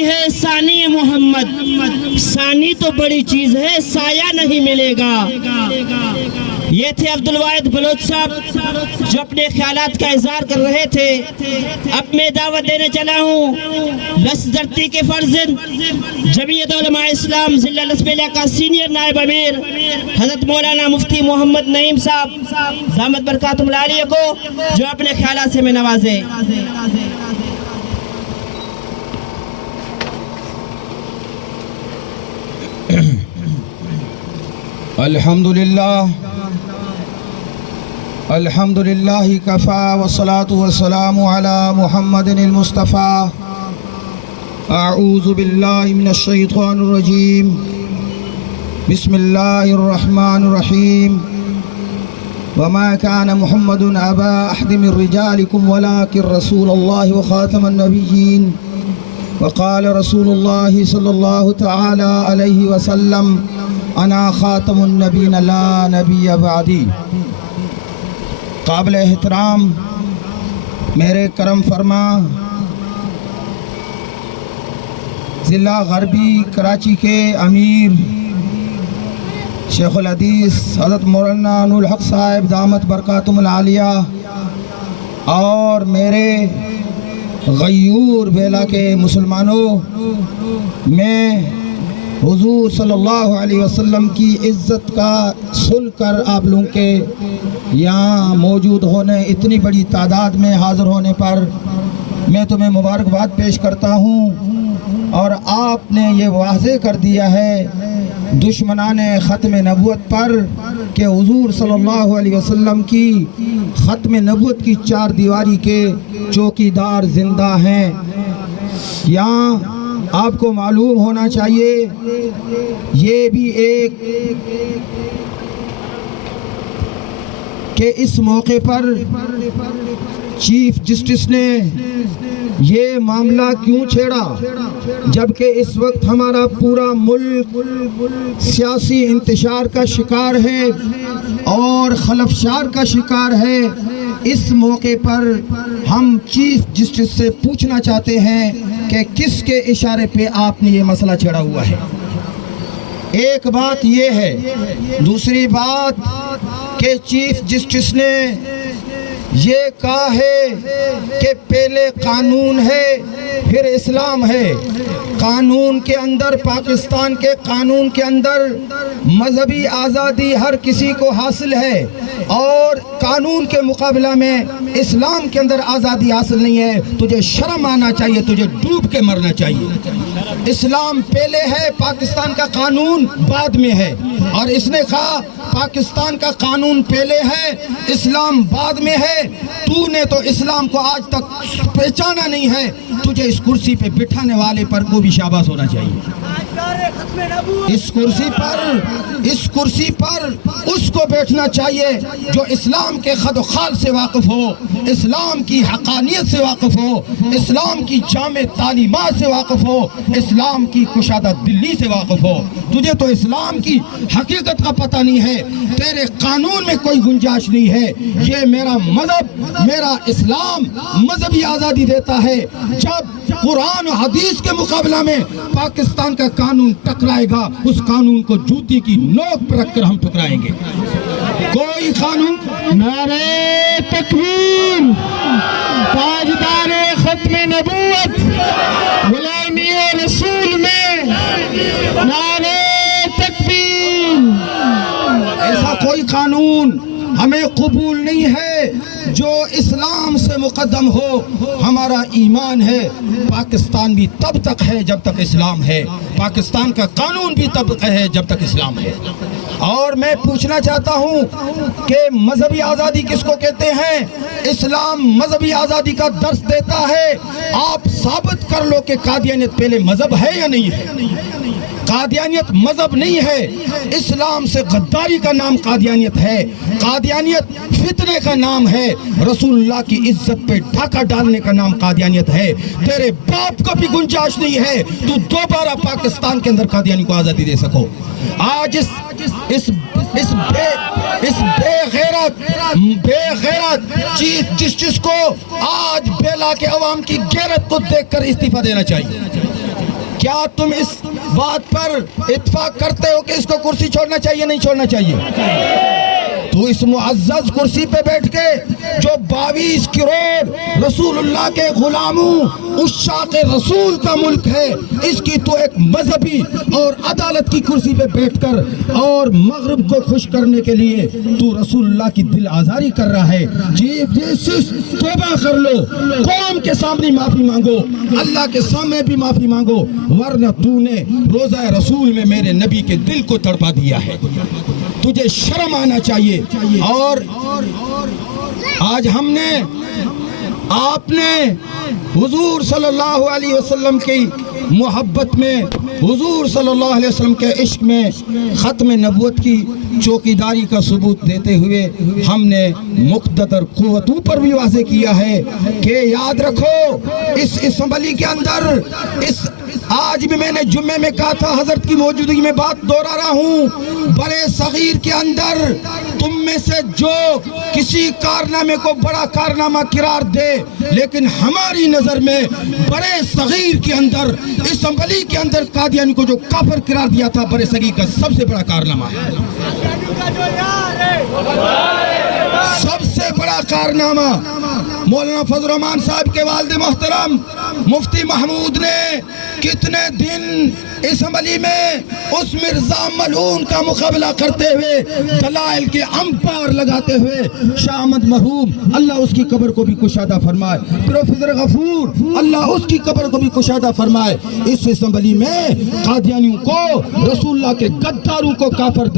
نہیں ہے ثانی محمد، ثانی تو بڑی چیز ہے، سایہ نہیں ملے گا۔ یہ تھے عبدالواحد بلوچ صاحب جو اپنے خیالات کا اظہار کر رہے تھے۔ اب میں دعوت دینے چلا ہوں لس دھرتی کے فرزند جمعیت علماء اسلام ضلع لسبیلہ کا سینئر نائب امیر حضرت مولانا مفتی محمد نعیم صاحب دامت برکاتہم العالیہ کو، جو اپنے خیالات سے میں نوازے۔ الحمدللہ کفا والصلاة والسلام علی محمد المصطفیٰ۔ اعوذ باللہ من الشیطان الرجیم، بسم اللہ الرحمن الرحیم۔ وما كان محمد ابا احد من رجالكم ولكن رسول الله وخاتم النبیین۔ وقال رسول اللہ صلی اللہ تعالی علیہ وسلم انا خاتم النبیین لا نبی بعدی۔ قابل احترام میرے کرم فرما ضلع غربی کراچی کے امیر شیخ الحدیث حضرت مولانا انور الحق صاحب دامت برکاتہم العالیہ، اور میرے غیور بیلا کے مسلمانوں، میں حضور صلی اللہ علیہ وسلم کی عزت کا سن کر آپ لوگوں کے یہاں موجود ہونے، اتنی بڑی تعداد میں حاضر ہونے پر میں تمہیں مبارکباد پیش کرتا ہوں۔ اور آپ نے یہ واضح کر دیا ہے دشمنان ختم نبوت پر کہ حضور صلی اللہ علیہ وسلم کی ختم نبوت کی چار دیواری کے چوکیدار زندہ ہیں۔ یہاں آپ کو معلوم ہونا چاہیے، یہ بھی ایک کہ اس موقع پر چیف جسٹس نے یہ معاملہ کیوں چھیڑا، جبکہ اس وقت ہمارا پورا ملک سیاسی انتشار کا شکار ہے اور خلفشار کا شکار ہے۔ اس موقع پر ہم چیف جسٹس سے پوچھنا چاہتے ہیں کہ کس کے اشارے پہ آپ نے یہ مسئلہ چھیڑا ہوا ہے۔ ایک بات یہ ہے، دوسری بات کہ چیف جسٹس نے یہ کہا ہے کہ پہلے قانون ہے پھر اسلام ہے۔ قانون کے اندر، پاکستان کے قانون کے اندر مذہبی آزادی ہر کسی کو حاصل ہے، اور قانون کے مقابلہ میں اسلام کے اندر آزادی حاصل نہیں ہے۔ تجھے شرم آنا چاہیے، تجھے ڈوب کے مرنا چاہیے۔ اسلام پہلے ہے، پاکستان کا قانون بعد میں ہے، اور اس نے کہا پاکستان کا قانون پہلے ہے، اسلام بعد میں ہے۔ تو نے تو اسلام کو آج تک پہچانا نہیں ہے، تجھے اس کرسی پہ بٹھانے والے پر کو بھی شاباش ہونا چاہیے۔ اس کرسی پر اس کو بیٹھنا چاہیے جو اسلام کے خد و خال سے واقف ہو، اسلام کی حقانیت سے واقف ہو، اسلام کی جامع تعلیمات سے واقف ہو، اسلام کی کشادہ دلی سے واقف ہو۔ تجھے تو اسلام کی حقیقت کا پتہ نہیں ہے، تیرے قانون میں کوئی گنجائش نہیں ہے۔ یہ میرا مذہب، میرا اسلام مذہبی آزادی دیتا ہے۔ جب قرآن و حدیث کے مقابلہ میں پاکستان کا قانون ٹکرائے گا، اس قانون کو جوتی کی نوک پر رکھ کر ہم ٹکرائیں گے۔ کوئی قانون نعرہ تکبیر، تاجدار ختم نبوت، غلامی رسول میں نعرہ تکبیر۔ ایسا کوئی قانون ہمیں قبول نہیں ہے جو اسلام سے مقدم ہو۔ ہمارا ایمان ہے پاکستان بھی تب تک ہے جب تک اسلام ہے، پاکستان کا قانون بھی تب تک ہے جب تک اسلام ہے۔ اور میں پوچھنا چاہتا ہوں کہ مذہبی آزادی کس کو کہتے ہیں؟ اسلام مذہبی آزادی کا درس دیتا ہے۔ آپ ثابت کر لو کہ قادیانیت پہلے مذہب ہے یا نہیں ہے۔ قادیانیت مذہب نہیں ہے، اسلام سے غداری کا نام قادیانیت ہے۔ قادیانیت فتنے کا نام ہے، رسول اللہ کی عزت پہ ڈھاکہ ڈالنے کا نام قادیانیت ہے۔ تیرے باپ کو بھی گنجائش نہیں ہے تو دوبارہ پاکستان کے اندر قادیانی کو آزادی دے سکو۔ آج اس بے غیرت چیف جسٹس کو آج بیلا کے عوام کی غیرت کو دیکھ کر استعفیٰ دینا چاہیے۔ کیا تم اس بات پر اتفاق کرتے ہو کہ اس کو کرسی چھوڑنا چاہیے نہیں چھوڑنا چاہیے؟ تو اس معزز کرسی پہ بیٹھ کے جو 22 کروڑ رسول اللہ کے غلاموں عشاق رسول کا ملک ہے، اس کی تو ایک مذہبی اور عدالت کی کرسی پہ بیٹھ کر اور مغرب کو خوش کرنے کے لیے تو رسول اللہ کی دل آزاری کر رہا ہے۔ چیف جسٹس توبہ کر لو، قوم کے سامنے معافی مانگو، اللہ کے سامنے بھی معافی مانگو، ورنہ تو نے روزہ رسول میں میرے نبی کے دل کو تڑپا دیا ہے۔ تجھے شرم آنا چاہیے۔ اور آج ہم نے آپ نے حضور صلی اللہ علیہ وسلم کی محبت میں، حضور صلی اللہ علیہ وسلم کے عشق میں ختم نبوت کی چوکیداری کا ثبوت دیتے ہوئے ہم نے مقتدر قوتوں پر بھی واضح کیا ہے کہ یاد رکھو اس اسمبلی کے اندر، آج بھی میں نے جمعے میں کہا تھا، حضرت کی موجودگی میں بات دوہرا رہا ہوں، بڑے صغیر کے اندر تم میں سے جو کسی کارنامے کو بڑا کارنامہ قرار دے، لیکن ہماری نظر میں بڑے صغیر کے اندر، اسمبلی کے اندر قادیانی کو جو کافر قرار دیا تھا، بڑے صغیر کا سب سے بڑا کارنامہ ہے، سب سے بڑا کارنامہ۔ مولانا فضل الرحمان صاحب کے والد محترم مفتی محمود نے کتنے دن اسمبلی میں اس مرزا ملعون کا مقابلہ کرتے ہوئے، دلائل کے امپار لگاتے ہوئے، شاہ احمد مرحوم اللہ اس کی قبر کو بھی کشادہ فرمائے، پروفیسر غفور اللہ اس کی قبر کو بھی کشادہ فرمائے، اس اسمبلی میں قادیانیوں کو، رسول اللہ کے غداروں کو کافر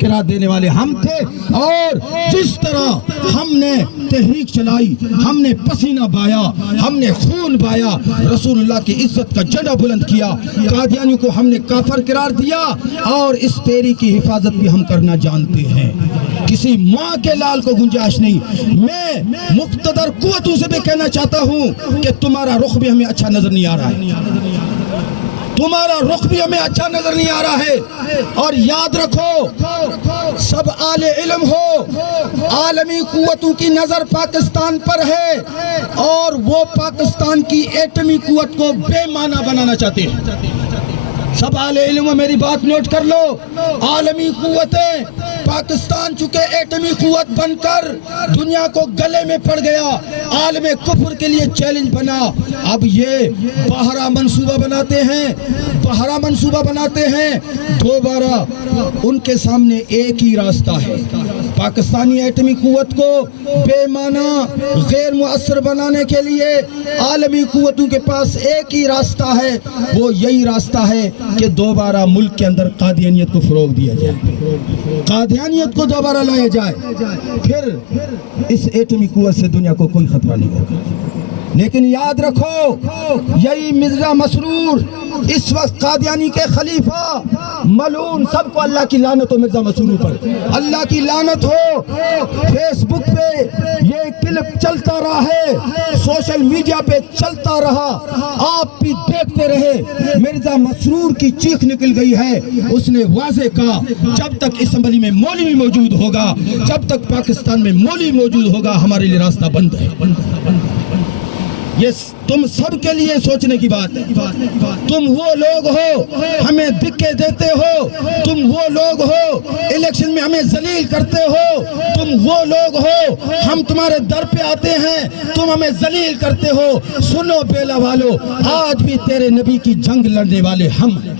قرار دینے والے ہم تھے۔ اور جس طرح ہم نے تحریک چلائی، ہم نے پسینہ بایا، ہم نے خون بایا، رسول اللہ کی عزت کا جھنڈا بلند کیا، قادیانیوں کو ہم نے کافر قرار دیا، اور اس تحریک کی حفاظت بھی ہم کرنا جانتے ہیں، کسی ماں کے لال کو گنجائش نہیں۔ میں مقتدر قوتوں سے بھی کہنا چاہتا ہوں کہ تمہارا رخ بھی ہمیں اچھا نظر نہیں آ رہا ہے، تمہارا رخ بھی ہمیں اچھا نظر نہیں آ رہا ہے۔ اور یاد رکھو سب اہل علم ہو، عالمی قوتوں کی نظر پاکستان پر ہے، اور وہ پاکستان کی ایٹمی قوت کو بے معنی بنانا چاہتے ہیں۔ سب اہل علم میری بات نوٹ کر لو، عالمی قوتیں، پاکستان چونکہ ایٹمی قوت بن کر دنیا کو گلے میں پڑ گیا، عالم کفر کے لیے چیلنج بنا، اب یہ بحرہ منصوبہ بناتے ہیں، دوبارہ ان کے سامنے ایک ہی راستہ ہے، پاکستانی ایٹمی قوت کو بے معنی غیر مؤثر بنانے کے لیے عالمی قوتوں کے پاس ایک ہی راستہ ہے، وہ یہی راستہ ہے کہ دوبارہ ملک کے اندر قادیانیت کو فروغ دیا جائے، قادیانیت کو دوبارہ لایا جائے، پھر اس ایٹمی قوت سے دنیا کو کوئی خطرہ نہیں ہوگا۔ لیکن یاد رکھو یہی مرزا مسرور اس وقت قادیانی کے خلیفہ ملعون، سب کو اللہ کی لعنت ہو مرزا مسرور پر، اللہ کی لعنت ہو۔ فیس بک پہ یہ کلپ چلتا رہا ہے، سوشل میڈیا پہ چلتا رہا، آپ بھی دیکھتے رہے، مرزا مسرور کی چیخ نکل گئی ہے، اس نے واضح کہا جب تک اسمبلی میں مولوی موجود ہوگا، جب تک پاکستان میں مولوی موجود ہوگا، ہمارے لیے راستہ بند ہے۔ یہ تم سب کے لیے سوچنے کی بات ہے۔ تم وہ لوگ ہو ہمیں دھکے دیتے ہو، تم وہ لوگ ہو الیکشن میں ہمیں ذلیل کرتے ہو، تم وہ لوگ ہو ہم تمہارے در پہ آتے ہیں تم ہمیں ذلیل کرتے ہو۔ سنو بیلا والو، آج بھی تیرے نبی کی جنگ لڑنے والے ہم ہیں،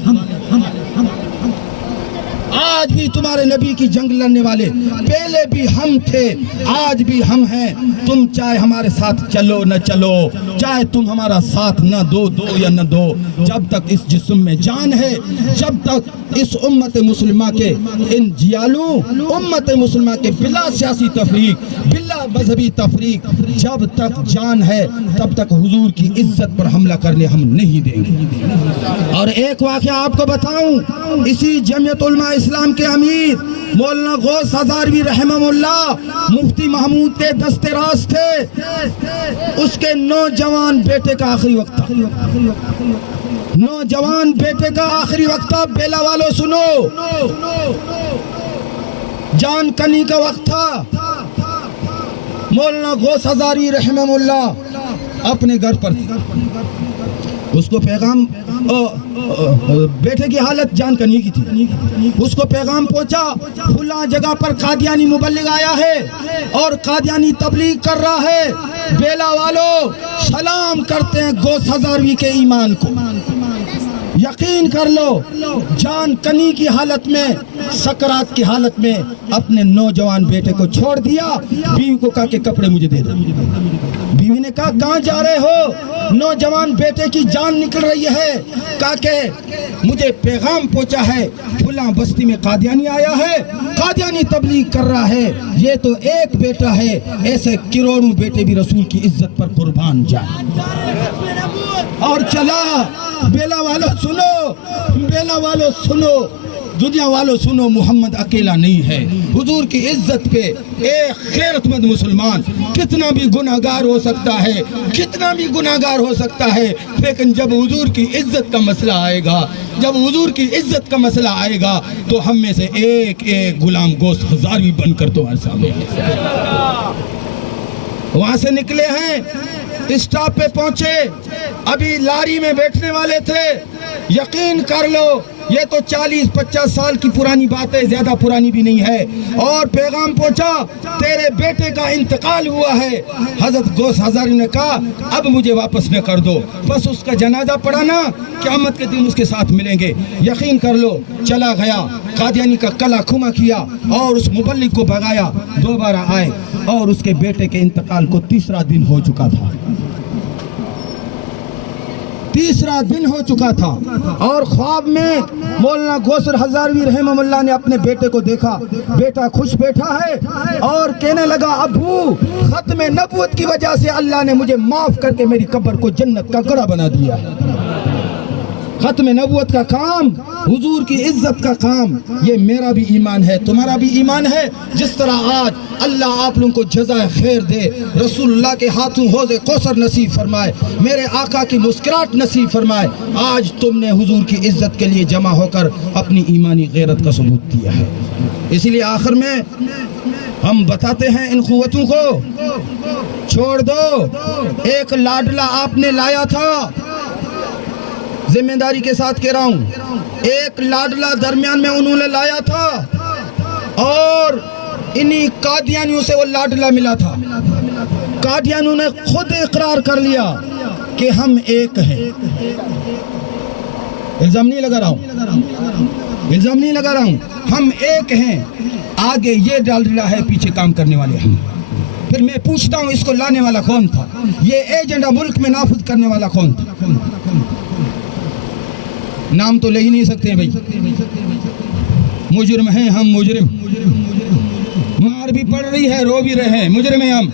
آج بھی تمہارے نبی کی جنگ لڑنے والے، پہلے بھی ہم تھے، آج بھی ہم ہیں۔ تم چاہے ہمارے ساتھ چلو نہ چلو، چاہے تم ہمارا ساتھ نہ دو یا نہ دو، جب تک اس جسم میں جان ہے، جب تک اس امت مسلمہ کے ان جیالوں امت مسلمہ کے بلا سیاسی تفریق، بلا مذہبی تفریق، جب تک جان ہے تب تک حضور کی عزت پر حملہ کرنے ہم نہیں دیں گے۔ اور ایک واقعہ آپ کو بتاؤں، اسی جمعیت علماء اسلام کے امیر مولانا غوث ہزاروی رحمہ اللہ مفتی محمود کے دست راست تھے، اس کے نوجوان بیٹے کا آخری وقت تھا، نوجوان بیٹے کا آخری وقت تھا۔ بیلا والو سنو، جان کنی کا وقت تھا، مولانا غوث ہزاروی رحمہ اللہ اپنے گھر پر تھے، اس کو پیغام بیٹے کی حالت جان کنی کی تھی، اس کو پیغام پہنچا فلاں جگہ پر قادیانی مبلغ آیا ہے اور قادیانی تبلیغ کر رہا ہے، بیلا والو سلام کرتے ہیں گوس ہزاروی کے ایمان کو۔ یقین کر لو جان کنی کی حالت میں، سکرات کی حالت میں اپنے نوجوان بیٹے کو چھوڑ دیا، بیوی کو کہا کہ کپڑے مجھے دے دو۔ بیوی نے کہا کہاں جا رہے ہو؟ نوجوان بیٹے کی جان نکل رہی ہے، کہا کہ مجھے پیغام پہنچا ہے فلاں بستی میں قادیانی آیا ہے، قادیانی تبلیغ کر رہا ہے، یہ تو ایک بیٹا ہے، ایسے کروڑوں بیٹے بھی رسول کی عزت پر قربان جائیں۔ اور چلا بیلا والو سنو، بیلا والو سنو، دنیا والو سنو، محمد اکیلا نہیں ہے۔ حضور کی عزت پہ ایک غیرت مند مسلمان کتنا بھی گناہگار ہو سکتا ہے، کتنا بھی گناہگار ہو سکتا ہے، لیکن جب حضور کی عزت کا مسئلہ آئے گا، جب حضور کی عزت کا مسئلہ آئے گا تو ہم میں سے ایک ایک غلام گوشت ہزاروی بن کر تمہارے سامنے وہاں سے نکلے ہیں، اسٹاپ پہ پہنچے، ابھی لاری میں بیٹھنے والے تھے۔ یقین کر لو یہ تو 40-50 سال کی پرانی بات ہے، زیادہ پرانی بھی نہیں ہے، اور پیغام پہنچا تیرے بیٹے کا انتقال ہوا ہے۔ حضرت غوث ہزاری نے کہا اب مجھے واپس نہ کر دو، بس اس کا جنازہ پڑھانا، قیامت کے دن اس کے ساتھ ملیں گے۔ یقین کر لو چلا گیا، قادیانی کا کلا کھما کیا اور اس مبلغ کو بھگایا، دوبارہ آئے اور اس کے بیٹے کے انتقال کو تیسرا دن ہو چکا تھا، تیسرا دن ہو چکا تھا، اور خواب میں مولانا گوسر ہزاروی رحمہ اللہ نے اپنے بیٹے کو دیکھا، بیٹا خوش بیٹھا ہے اور کہنے لگا ابو ختم نبوت کی وجہ سے اللہ نے مجھے معاف کر کے میری قبر کو جنت کا گڑھا بنا دیا ہے۔ ختم نبوت کا کام، حضور کی عزت کا کام، یہ میرا بھی ایمان ہے، تمہارا بھی ایمان ہے۔ جس طرح آج اللہ آپ لوگوں کو جزائے خیر دے، رسول اللہ کے ہاتھوں حوض کوثر نصیب فرمائے، میرے آقا کی مسکراہٹ نصیب فرمائے، آج تم نے حضور کی عزت کے لیے جمع ہو کر اپنی ایمانی غیرت کا ثبوت دیا ہے۔ اسی لیے آخر میں ہم بتاتے ہیں ان قوتوں کو چھوڑ دو۔ ایک لاڈلا آپ نے لایا تھا، ذمہ داری کے ساتھ کہہ رہا ہوں، ایک لاڈلا درمیان میں انہوں نے لایا تھا اور انہی قادیانیوں سے وہ لاڈلا ملا تھا۔ قادیانیوں نے خود اقرار کر لیا کہ ہم ایک ہیں۔ الزام نہیں لگا رہا ہوں، الزام نہیں لگا رہا ہوں، ہم ایک ہیں، آگے یہ لاڈلا ہے، پیچھے کام کرنے والے ہیں۔ پھر میں پوچھتا ہوں اس کو لانے والا کون تھا؟ یہ ایجنڈا ملک میں نافذ کرنے والا کون تھا؟ نام تو لے ہی نہیں سکتے بھائی، مجرم ہیں ہم، مجرم، مار بھی پڑ رہی ہے، رو بھی رہے ہیں، مجرم ہیں ہم۔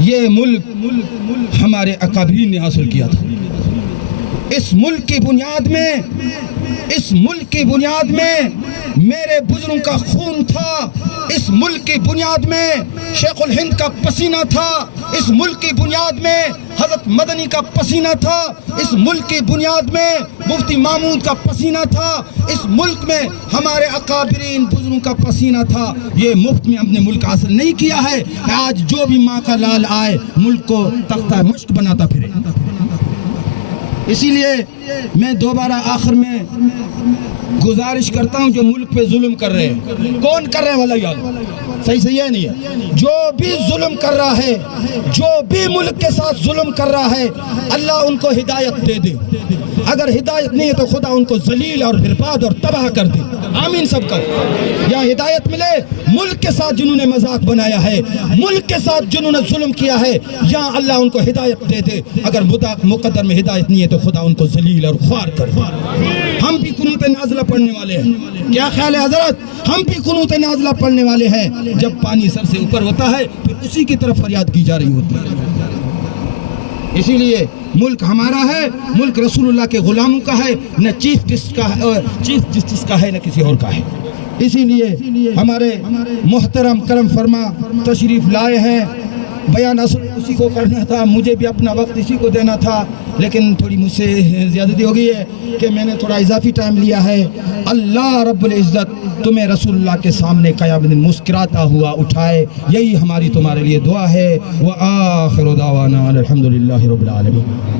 یہ ملک ہمارے اکابرین نے حاصل کیا تھا، اس ملک کی بنیاد میں، اس ملک کی بنیاد میں میرے بزرگوں کا خون تھا، اس ملک کی بنیاد میں شیخ الہند کا پسینہ تھا، اس ملک کی بنیاد میں حضرت مدنی کا پسینہ تھا، اس ملک کی بنیاد میں مفتی مامود کا پسینہ تھا، اس ملک میں ہمارے اکابرین بزرگوں کا پسینہ تھا۔ یہ مفت میں ہم نے ملک حاصل نہیں کیا ہے، آج جو بھی ماں کا لال آئے ملک کو تختہ مشق بناتا پھرے۔ اسی لیے میں دوبارہ آخر میں گزارش کرتا ہوں جو ملک پہ ظلم کر رہے ہیں، کون کر رہے ہیں والا یاد صحیح ہے نہیں ہے، جو بھی ظلم کر رہا ہے، جو بھی ملک کے ساتھ ظلم کر رہا ہے، اللہ ان کو ہدایت دے دے، اگر ہدایت نہیں ہے تو خدا ان کو ذلیل اور برباد اور تباہ کر دے، آمین سب کا۔ یا ہدایت ملے ملک کے ساتھ جنہوں نے مذاق بنایا ہے، ملک کے ساتھ جنہوں نے ظلم کیا ہے، یا اللہ ان کو ہدایت دے دے، اگر مقدر میں ہدایت نہیں ہے تو خدا ان کو ذلیل اور خوار کر دے۔ ہم بھی قنوت نازلہ پڑھنے والے ہیں، کیا خیال ہے حضرت؟ ہم بھی قنوت نازلہ پڑھنے والے ہیں، جب پانی سر سے اوپر ہوتا ہے پھر اسی کی طرف فریاد کی جا رہی ہوتی ہے۔ اسی لیے ملک ہمارا ہے، ملک رسول اللہ کے غلاموں کا ہے، نہ چیف جسٹس کا ہے نہ کسی اور کا ہے۔ اسی لیے ہمارے محترم کرم فرما تشریف لائے ہیں، بیان اصل اسی کو کرنا تھا، مجھے بھی اپنا وقت اسی کو دینا تھا، لیکن تھوڑی مجھ سے زیادتی ہو گئی ہے کہ میں نے تھوڑا اضافی ٹائم لیا ہے۔ اللہ رب العزت تمہیں رسول اللہ کے سامنے قیامت دن مسکراتا ہوا اٹھائے، یہی ہماری تمہارے لیے دعا ہے۔ وآخر دعوانا الحمدللہ رب العالمین۔